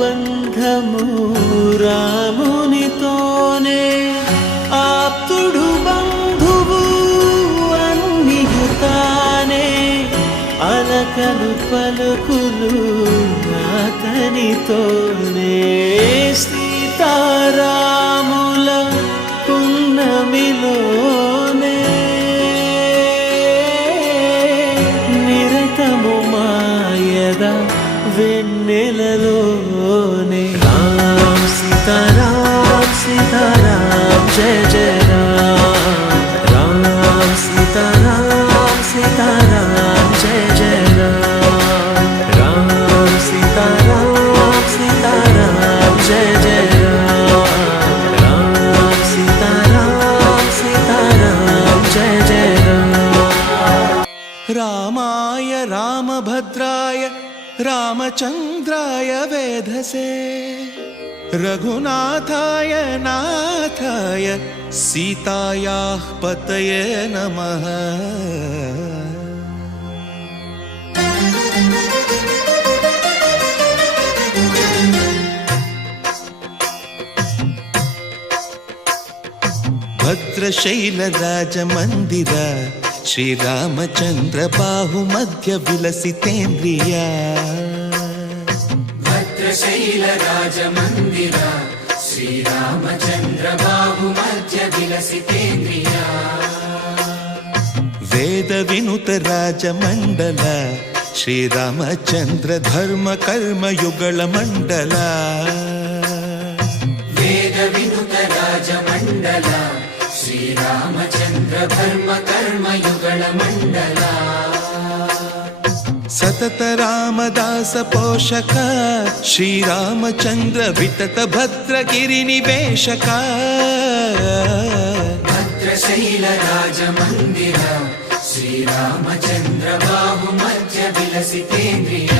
బంధము రామునితోనే ఆప్తుడు బంధువు అన్నియుతానే అలకలు పలుకులు అతనితోనే సీతారాముల పున్నమిలోనే నిరతము మాయద వెన్నెలలోనే రామ్ సీతారామ్ సీతారామ్ జయ జయ రామ్ రామ్ సీతారామ్ సీతారామ్ జయ జయ రామ్ రామ్ సీతారామ్ సీతారామ్ జయ జయ రామ్ రామ్ సీతారామ్ సీతారామ్ జయ జయ రామ్ రామాయ రామభద్రాయ రామచంద్రాయ వేధసే రఘునాథాయ నాథాయ సీతాయాః పతయే నమః భద్రశైలరాజమందిర శ్రీరామచంద్ర బాహుమధ్య విలసితేంద్రియ భద్రశైలరాజమందిర శ్రీరామచంద్ర బాహుమధ్య విలసితేంద్రియ వేద వినుత రాజమండల శ్రీరామచంద్ర ధర్మ కర్మయుగళ మండల వేద వినుత రాజమండల శ్రీరామచంద్ర ధర్మ కర్మయుగళ మండల సతత రామదాస పోషక శ్రీరామచంద్ర వితత భద్రగిరి నివేశక భద్రశైల రాజమందిర శ్రీరామచంద్ర బాహుమధ్య విలసితేంద్రియ